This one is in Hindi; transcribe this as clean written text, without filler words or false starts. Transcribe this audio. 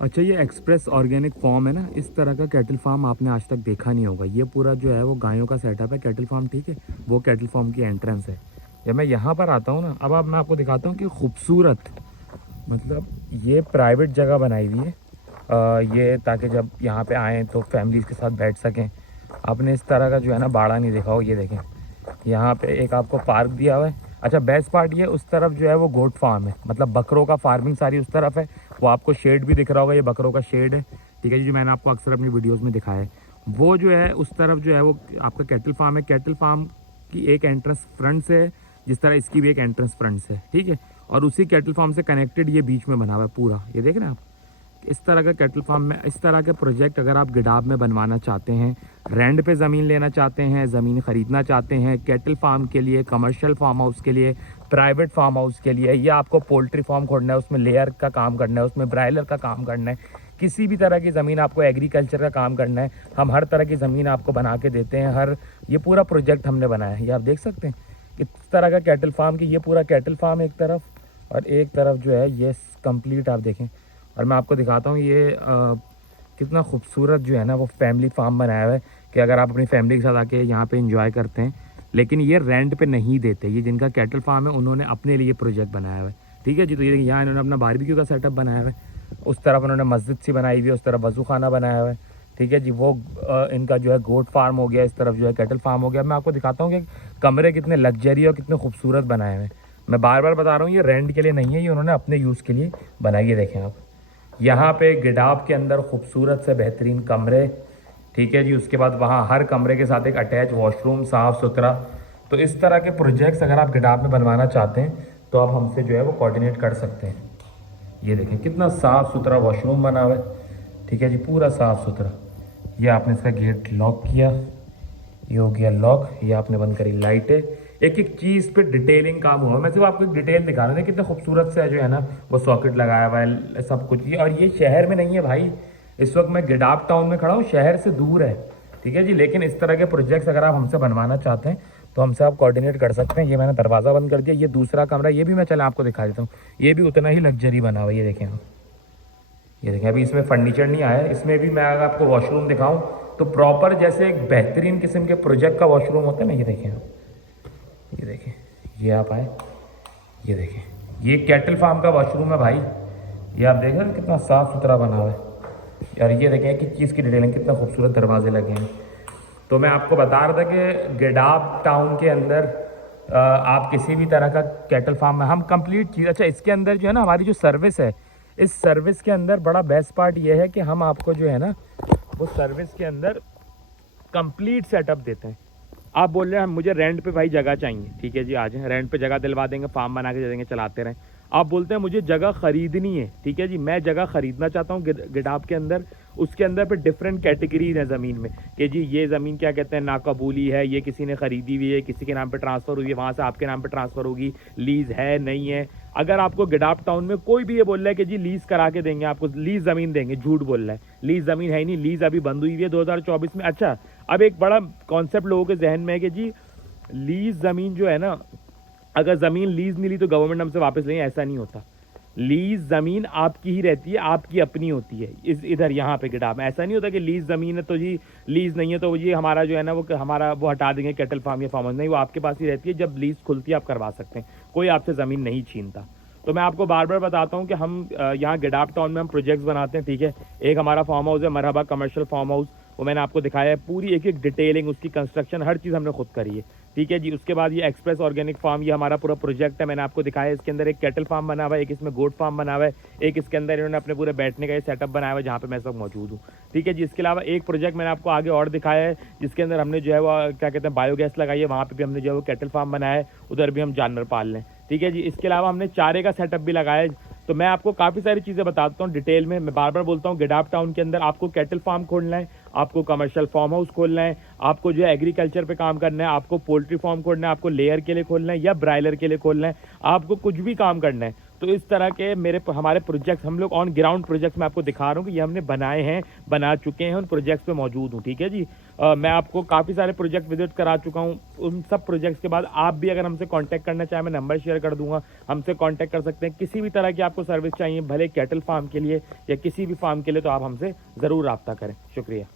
अच्छा, ये एक्सप्रेस ऑर्गेनिक फार्म है ना, इस तरह का कैटल फार्म आपने आज तक देखा नहीं होगा। ये पूरा जो है वो गायों का सेटअप है कैटल फार्म, ठीक है। वो कैटल फार्म की एंट्रेंस है। जब मैं यहाँ पर आता हूँ ना, अब मैं आपको दिखाता हूँ कि खूबसूरत, मतलब ये प्राइवेट जगह बनाई हुई है। ये ताकि जब यहाँ पे आएँ तो फैमिलीज़ के साथ बैठ सकें। आपने इस तरह का जो है ना बाड़ा नहीं देखा हो। ये देखें, यहाँ पे एक आपको पार्क दिया हुआ है। अच्छा, बेस्ट पार्ट ये, उस तरफ जो है वो गोट फार्म है, मतलब बकरों का फार्मिंग सारी उस तरफ है। वो आपको शेड भी दिख रहा होगा, ये बकरों का शेड है, ठीक है जी, जो मैंने आपको अक्सर अपनी वीडियोस में दिखाया है। वो जो है उस तरफ जो है वो आपका कैटल फार्म है। कैटल फार्म की एक एंट्रेंस फ्रंट से है, जिस तरह इसकी भी एक एंट्रेंस फ्रंट से है, ठीक है। और उसी कैटल फार्म से कनेक्टेड ये बीच में बना हुआ है पूरा, ये देख रहे हैं आप। इस तरह का कैटल फार्म में, इस तरह के प्रोजेक्ट अगर आप गिडाब में बनवाना चाहते हैं, रेंट पे ज़मीन लेना चाहते हैं, ज़मीन ख़रीदना चाहते हैं, कैटल फार्म के लिए, कमर्शियल फार्म हाउस के लिए, प्राइवेट फार्म हाउस के लिए, या आपको पोल्ट्री फार्म खोलना है, उसमें लेयर का काम करना है, उसमें ब्रायलर का काम करना है, किसी भी तरह की ज़मीन आपको एग्रीकल्चर का काम करना है, हम हर तरह की ज़मीन आपको बना के देते हैं। ये पूरा प्रोजेक्ट हमने बनाया है, ये आप देख सकते हैं किस तरह का कैटल फार्म की। ये पूरा कैटल फार्म एक तरफ, और एक तरफ जो है ये कंप्लीट आप देखें। और मैं आपको दिखाता हूँ ये कितना खूबसूरत जो है ना वो फैमिली फार्म बनाया हुआ है, कि अगर आप अपनी फैमिली के साथ आके यहाँ पे एंजॉय करते हैं। लेकिन ये रेंट पे नहीं देते, ये जिनका कैटल फार्म है उन्होंने अपने लिए प्रोजेक्ट बनाया हुआ है, ठीक है जी। तो ये यहाँ इन्होंने अपना बारबेक्यू का सेटअप बनाया हुआ है। उस तरफ उन्होंने मस्जिद सी बनाई हुई है, उस तरफ वज़ू खाना बनाया हुआ है, ठीक है जी। वो इनका जो है गोट फार्म हो गया, इस तरफ जो है कैटल फार्म हो गया। मैं आपको दिखाता हूँ कि कमरे कितने लग्जरी और कितने खूबसूरत बनाए हुए हैं। मैं बार बार बता रहा हूँ, ये रेंट के लिए नहीं है, ये उन्होंने अपने यूज़ के लिए बनाई है। देखें आप, यहाँ पे गिडाब के अंदर खूबसूरत से बेहतरीन कमरे, ठीक है जी। उसके बाद वहाँ हर कमरे के साथ एक अटैच वॉशरूम, साफ़ सुथरा। तो इस तरह के प्रोजेक्ट्स अगर आप गिडाब में बनवाना चाहते हैं तो आप हमसे जो है वो कोऑर्डिनेट कर सकते हैं। ये देखें कितना साफ़ सुथरा वॉशरूम बना हुआ है, ठीक है जी, पूरा साफ़ सुथरा। ये आपने इसका गेट लॉक किया, ये हो गया लॉक, ये आपने बंद करी लाइटें। एक एक चीज़ पे डिटेलिंग काम हुआ। मैं सिर्फ आपको एक डिटेल दिखा रहा हूँ, कितने खूबसूरत से जो है ना वो सॉकेट लगाया हुआ है, सब कुछ। ये और ये शहर में नहीं है भाई, इस वक्त मैं गिडाब टाउन में खड़ा हूँ, शहर से दूर है, ठीक है जी। लेकिन इस तरह के प्रोजेक्ट्स अगर आप हमसे बनवाना चाहते हैं तो हमसे आप कोऑर्डिनेट कर सकते हैं। ये मैंने दरवाज़ा बंद कर दिया, ये दूसरा कमरा, ये भी मैं चला आपको दिखा देता हूँ। ये भी उतना ही लग्जरी बना हुआ है, ये देखें आप। ये देखें, अभी इसमें फर्नीचर नहीं आया है, इसमें भी मैं अगर आपको वॉशरूम दिखाऊं तो प्रॉपर जैसे एक बेहतरीन किस्म के प्रोजेक्ट का वॉशरूम होता है ना। ये देखें आप, ये देखें, ये आप आए, ये देखें, ये कैटल फार्म का वॉशरूम है भाई। ये आप देख रहे हैं कितना साफ़ सुथरा बना हुआ है यार। ये देखें कि चीज़ की डिटेलिंग, कितना खूबसूरत दरवाजे लगे हैं। तो मैं आपको बता रहा था कि गिडाब टाउन के अंदर आप किसी भी तरह का कैटल फार्म में हम कंप्लीट चीज़। अच्छा, इसके अंदर जो है ना हमारी जो सर्विस है, इस सर्विस के अंदर बड़ा बेस्ट पार्ट ये है कि हम आपको जो है ना वो सर्विस के अंदर कंप्लीट सेटअप देते हैं। आप बोल रहे हैं मुझे रेंट पे भाई जगह चाहिए, ठीक है जी, आ जाएं, रेंट पे जगह दिलवा देंगे, फार्म बना के दे देंगे, चलाते रहें। आप बोलते हैं मुझे जगह खरीदनी है, ठीक है जी, मैं जगह खरीदना चाहता हूँ गिडाब के अंदर। उसके अंदर पे डिफरेंट कैटेगरीज है ज़मीन में, कि जी ये ज़मीन क्या कहते हैं नाकबूली है, ये किसी ने ख़रीदी हुई है, किसी के नाम पे ट्रांसफ़र हुई है, वहाँ से आपके नाम पे ट्रांसफ़र होगी, लीज़ है नहीं है। अगर आपको गिडाब टाउन में कोई भी ये बोल रहा है कि जी लीज़ करा के देंगे, आपको लीज़ ज़मीन देंगे, झूठ बोल रहा है, लीज़ ज़मीन है ही नहीं, लीज़ अभी बंद हुई हुई है 2024 में। अच्छा, अब एक बड़ा कॉन्सेप्ट लोगों के जहन में है कि जी लीज ज़मीन जो है ना, अगर ज़मीन लीज नहीं ली तो गवर्नमेंट हमसे वापस लेंगे, ऐसा नहीं होता। लीज ज़मीन आपकी ही रहती है, आपकी अपनी होती है। इधर यहाँ पे गिडाब में ऐसा नहीं होता कि लीज ज़मीन है तो जी लीज नहीं है तो ये हमारा जो है ना वो हमारा वो हटा देंगे कैटल फार्म या फार्म हाउस, नहीं, वो आपके पास ही रहती है। जब लीज खुलती है आप करवा सकते हैं, कोई आपसे ज़मीन नहीं छीनता। तो मैं आपको बार बार बताता हूँ कि हम यहाँ गिडाब टाउन में हम प्रोजेक्ट्स बनाते हैं, ठीक है। एक हमारा फार्म हाउस है मरहबा कमर्शियल फार्म हाउस, वो मैंने आपको दिखाया है, पूरी एक एक डिटेलिंग, उसकी कंस्ट्रक्शन, हर चीज़ हमने खुद करी है, ठीक है जी। उसके बाद ये एक्सप्रेस ऑर्गेनिक फार्म, ये हमारा पूरा प्रोजेक्ट है, मैंने आपको दिखाया है। इसके अंदर एक कैटल फार्म बना हुआ है, एक इसमें गोट फार्म बना हुआ है, एक इसके अंदर इन्होंने अपने पूरे बैठने का ये सेटअप बनाया हुआ है जहाँ पे मैं सब मौजूद हूँ, ठीक है जी। इसके अलावा एक प्रोजेक्ट मैंने आपको आगे और दिखाया है जिसके अंदर हमने जो है वो क्या कहते हैं बायोगैस लगाई है, वहाँ पर भी हमने जो है वो कैटल फार्म बनाया है, उधर भी हम जानवर पाल लें, ठीक है जी। इसके अलावा हमने चारे का सेटअप भी लगाया है। तो मैं आपको काफ़ी सारी चीज़ें बताता हूँ डिटेल में। मैं बार बार बोलता हूँ गिडाब टाउन के अंदर आपको कैटल फार्म खोलना है, आपको कमर्शियल फार्म हाउस खोलना है, आपको जो है एग्रीकल्चर पे काम करना है, आपको पोल्ट्री फार्म खोलना है, आपको लेयर के लिए खोलना है या ब्रायलर के लिए खोलना है, आपको कुछ भी काम करना है, तो इस तरह के हमारे प्रोजेक्ट्स, हम लोग ऑन ग्राउंड प्रोजेक्ट्स मैं आपको दिखा रहा हूँ कि ये हमने बनाए हैं, बना चुके हैं, उन प्रोजेक्ट्स पे मौजूद हूँ। ठीक है जी। मैं आपको काफ़ी सारे प्रोजेक्ट विजिट करा चुका हूँ। उन सब प्रोजेक्ट्स के बाद आप भी अगर हमसे कांटेक्ट करना चाहें, मैं नंबर शेयर कर दूंगा, हमसे कांटेक्ट कर सकते हैं। किसी भी तरह की आपको सर्विस चाहिए, भले कैटल फार्म के लिए या किसी भी फार्म के लिए, तो आप हमसे ज़रूर रब्ता करें। शुक्रिया।